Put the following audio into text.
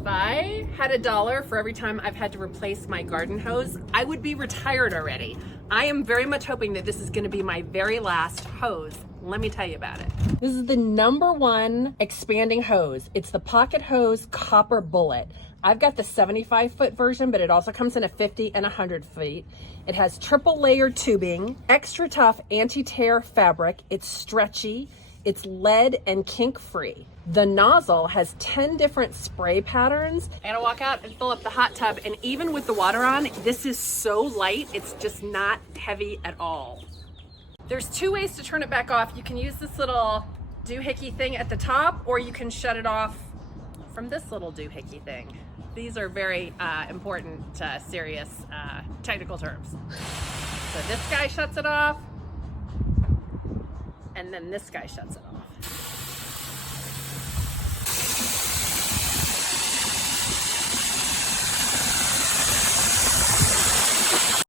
If I had $1 for every time I've had to replace my garden hose, I would be retired already. I am very much hoping that this is going to be my very last hose. Let me tell you about it. This is the #1 expanding hose. It's the Pocket Hose Copper Bullet. I've got the 75-foot version, but it also comes in a 50 and 100 feet. It has triple layered tubing, extra tough anti-tear fabric. It's stretchy. It's lead and kink free. The nozzle has 10 different spray patterns. I'm gonna walk out and fill up the hot tub, and even with the water on, this is so light, it's just not heavy at all. There's 2 ways to turn it back off. You can use this little doohickey thing at the top, or you can shut it off from this little doohickey thing. These are very important, serious technical terms. So this guy shuts it off, and then this guy shuts it off.